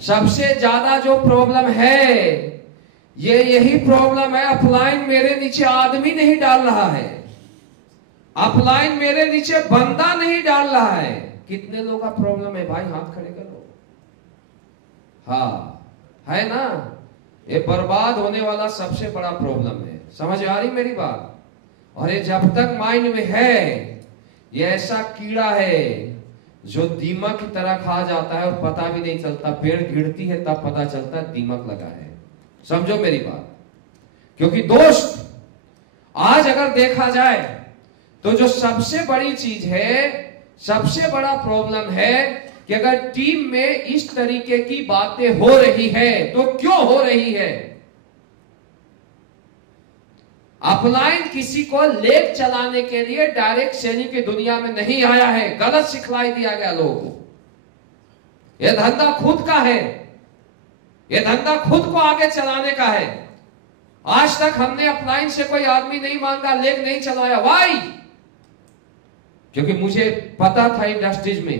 सबसे ज्यादा जो प्रॉब्लम है ये यही प्रॉब्लम है, अपलाइन मेरे नीचे आदमी नहीं डाल रहा है, अपलाइन मेरे नीचे बंदा नहीं डाल रहा है। कितने लोगों का प्रॉब्लम है भाई, हाथ खड़े करो। हाँ है ना, ये बर्बाद होने वाला सबसे बड़ा प्रॉब्लम है। समझ आ रही मेरी बात? और ये जब तक माइंड में है, ये ऐसा कीड़ा है जो दीमक की तरह खा जाता है और पता भी नहीं चलता, पेड़ गिरती है तब पता चलता है दीमक लगा है। समझो मेरी बात। क्योंकि दोस्त आज अगर देखा जाए तो जो सबसे बड़ी चीज है, सबसे बड़ा प्रॉब्लम है कि अगर टीम में इस तरीके की बातें हो रही है तो क्यों हो रही है? अपलाइन किसी को लेग चलाने के लिए डायरेक्ट सेलिंग की दुनिया में नहीं आया है, गलत सिखलाई दिया गया लोगों को। यह धंधा खुद का है, यह धंधा खुद को आगे चलाने का है। आज तक हमने अपलाइन से कोई आदमी नहीं मांगा, लेग नहीं चलाया। वाई? क्योंकि मुझे पता था इंडस्ट्रीज में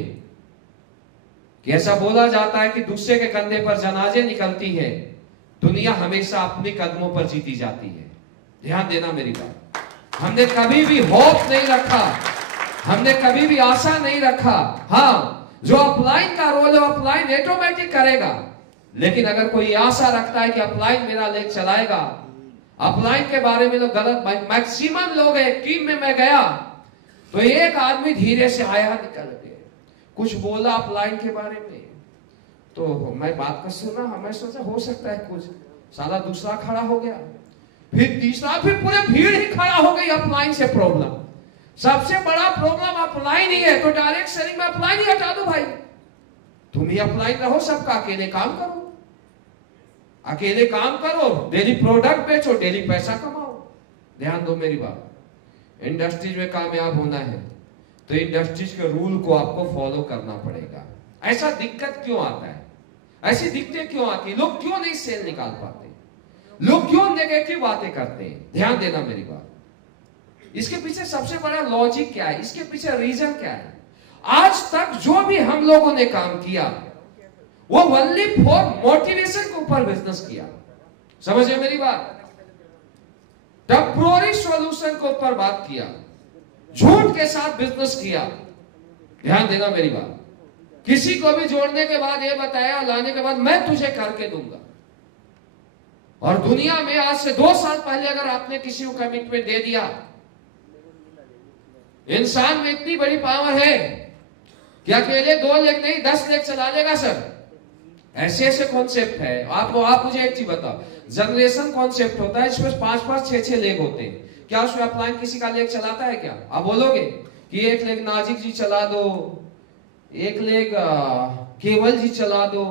कि ऐसा बोला जाता है कि दूसरे के कंधे पर जनाजे निकलती है, दुनिया हमेशा अपने कदमों पर जीती जाती है। ध्यान देना मेरी बात। हमने कभी भी होप नहीं रखा, हमने कभी भी आशा नहीं रखा। हाँ, जो अपलाइन का रोल है अपलाइन ऑटोमेटिक करेगा, लेकिन अगर कोई आशा रखता है कि अपलाइन मेरा लेग चलाएगा, अपलाइन के बारे में लोग गलत, मैक्सिमम लोग एक टीम में मैं गया तो एक आदमी धीरे से आया, निकल गया, कुछ बोला अपलाइन के बारे में, तो मैं बात कर सुना, मैं सोचा हो सकता है कुछ, साला दूसरा खड़ा हो गया, फिर तीसरा, फिर पूरे भीड़ ही खड़ा हो गई। अपलाइन से प्रॉब्लम, सबसे बड़ा प्रॉब्लम अपलाइन ही है, तो डायरेक्ट सेलिंग में अपलाइन ही हटा दो भाई। तुम ही अपलाइन रहो, सबका अकेले काम करो, अकेले काम करो, डेली प्रोडक्ट बेचो, डेली पैसा कमाओ। ध्यान दो मेरी बात। इंडस्ट्रीज में कामयाब होना है तो इंडस्ट्रीज के रूल को आपको फॉलो करना पड़ेगा। ऐसा दिक्कत क्यों आता है, ऐसी दिक्कतें क्यों आती है, लोग क्यों नहीं सेल निकाल पाते, लोग क्यों नेगेटिव बातें करते हैं? ध्यान देना मेरी बात। इसके पीछे सबसे बड़ा लॉजिक क्या है, इसके पीछे रीजन क्या है? आज तक जो भी हम लोगों ने काम किया वो ओनली फॉर मोटिवेशन के ऊपर बिजनेस किया। समझे मेरी बात? टेम्पोररी सॉल्यूशन के ऊपर बात किया, झूठ के साथ बिजनेस किया। ध्यान देना मेरी बात। किसी को भी जोड़ने के बाद ये बताया, लाने के बाद मैं तुझे करके दूंगा। और दुनिया में आज से 2 साल पहले अगर आपने किसी को कमिटमेंट दे दिया, इंसान में इतनी बड़ी पावर है कि अकेले 2 लेग नहीं 10 लेग चला लेगा सर। ऐसे ऐसे कॉन्सेप्ट है। आप मुझे एक चीज बताओ, जनरेशन कॉन्सेप्ट होता है, इसमें 5-5, 6-6 लेग होते हैं। क्या उसमें अपलाइन किसी का लेग चलाता है क्या? आप बोलोगे कि एक लेग नाजिक जी चला दो, एक लेग केवल जी चला दो,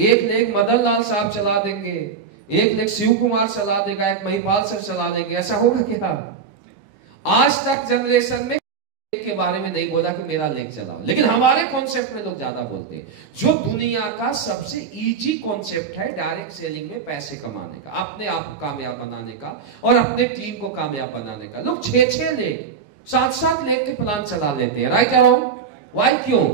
एक लेग मदन लाल साहब चला देंगे, एक लेग शिव कुमार चला देगा, एक महिपाल सर चला देंगे, ऐसा होगा क्या? आज तक जनरेशन में के बारे में नहीं बोला कि मेरा लेग चलाओ, लेकिन हमारे कॉन्सेप्ट में लोग ज्यादा बोलते हैं। जो दुनिया का सबसे इजी कॉन्सेप्ट है डायरेक्ट सेलिंग में पैसे कमाने का, अपने आप को कामयाब बनाने का और अपने टीम को कामयाब बनाने का, लोग 6-6 लेग 7-7 लेग के प्लान चला लेते हैं। राइट और वाई? क्यों?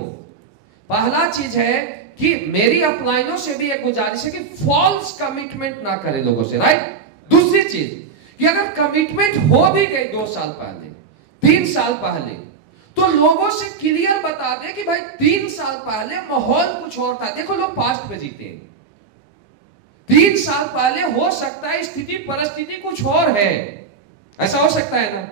पहला चीज है कि मेरी अपलाइनों से भी एक गुजारिश है कि फॉल्स कमिटमेंट ना करें लोगों से। राइट? दूसरी चीज कि अगर कमिटमेंट हो भी गई 2 साल पहले, 3 साल पहले, तो लोगों से क्लियर बता दे कि भाई 3 साल पहले माहौल कुछ और था। देखो लोग पास्ट में जीते हैं, 3 साल पहले हो सकता है स्थिति परिस्थिति कुछ और है, ऐसा हो सकता है ना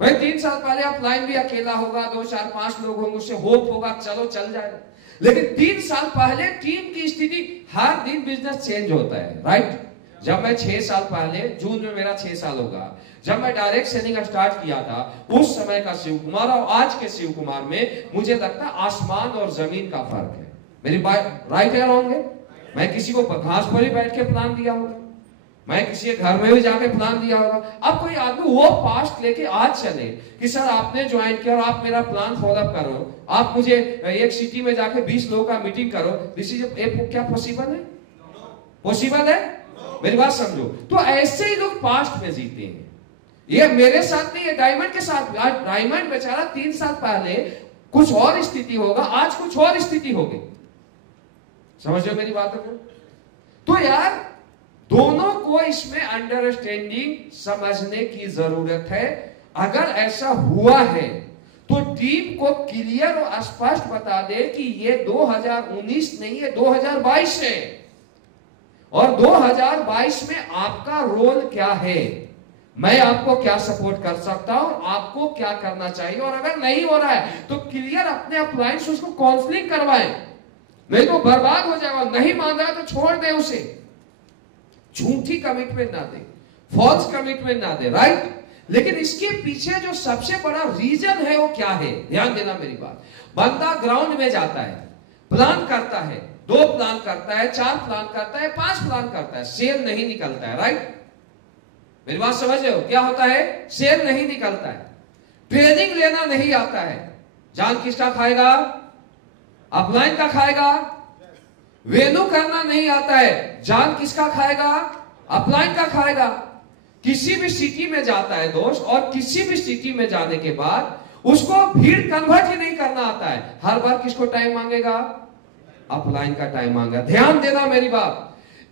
भाई। 3 साल पहले अपलाइन भी अकेला होगा, 2, 4, 5 लोग होंगे, उससे होप होगा चलो चल जाएगा। लेकिन 3 साल पहले टीम की स्थिति, हर दिन बिजनेस चेंज होता है। राइट? जब मैं 6 साल पहले, जून में मेरा 6 साल होगा, जब मैं डायरेक्ट सेलिंग स्टार्ट किया था, उस समय का शिव कुमार और आज के शिव कुमार में मुझे लगता है आसमान और जमीन का फर्क है। मेरी बात राइट है रॉन्ग है? मैं किसी को घास पर ही बैठ के प्लान दिया होगा, मैं किसी के घर में भी जाके प्लान दिया होगा। अब कोई आदमी वो पास्ट लेके आज चले कि सर आपने ज्वाइन किया और आप मेरा प्लान फॉलोअप करो, आप मुझे एक सिटी में जाके 20 लोगों का मीटिंग करो, दिस इज क्या पॉसिबल है? पॉसिबल है? मेरी बात समझो। तो ऐसे ही लोग पास्ट में जीते हैं। ये मेरे साथ नहीं है, डायमंड के साथ। आज डायमंड बेचारा 3 साल पहले कुछ और स्थिति होगा, आज कुछ और स्थिति होगी। समझ मेरी बातों को? तो यार दोनों को इसमें अंडरस्टैंडिंग समझने की जरूरत है। अगर ऐसा हुआ है तो टीम को क्लियर और स्पष्ट बता दे कि ये 2019 नहीं है, 2022 है, और 2022 में आपका रोल क्या है, मैं आपको क्या सपोर्ट कर सकता हूं, आपको क्या करना चाहिए। और अगर नहीं हो रहा है तो क्लियर अपने अपलाइन से उसको काउंसलिंग करवाएं, नहीं तो बर्बाद हो जाएगा। नहीं मान रहा तो छोड़ दे उसे, झूठी कमिटमेंट ना दे, फॉल्स कमिटमेंट ना दे, राइट। लेकिन इसके पीछे जो सबसे बड़ा रीजन है वो क्या है, ध्यान देना मेरी बात। बंदा ग्राउंड में जाता है, प्लान करता है, 2 प्लान करता है, 4 प्लान करता है, 5 प्लान करता है, सेल नहीं निकलता है, राइट। मेरी बात समझ रहे हो? क्या होता है? सेल नहीं निकलता है, ट्रेनिंग लेना नहीं आता है। जान किसका खाएगा? अपलाइन का खाएगा। वेन्यू करना नहीं आता है, जान किसका खाएगा? अपलाइन का खाएगा। किसी भी सिटी में जाता है दोस्त, और किसी भी सिटी में जाने के बाद उसको भीड़ कन्वर्ट ही नहीं करना आता है, हर बार किसको टाइम मांगेगा? अपलाइन का टाइम मांगा। ध्यान देना मेरी बात।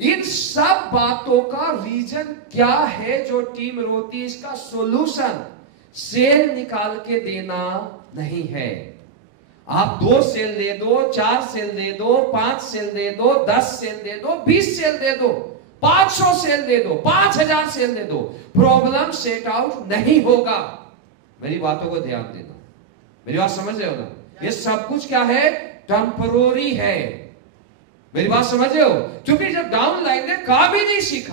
इन सब बातों का रीजन क्या है जो टीम रोती है? इसका सॉल्यूशन सेल निकाल के देना नहीं है। आप 2 सेल दे दो, 4 सेल दे दो, 5 सेल दे दो, 10 सेल दे दो, 20 सेल दे दो, 500 सेल दे दो, 5000 सेल दे दो, प्रॉब्लम सेट आउट नहीं होगा। मेरी बातों को ध्यान देना, मेरी बात समझ रहे हो ना? ये सब कुछ क्या है? टेम्पररी है। मेरी बात समझ रहे हो? क्योंकि जब डाउन लाइन ने काम ही नहीं सीखा,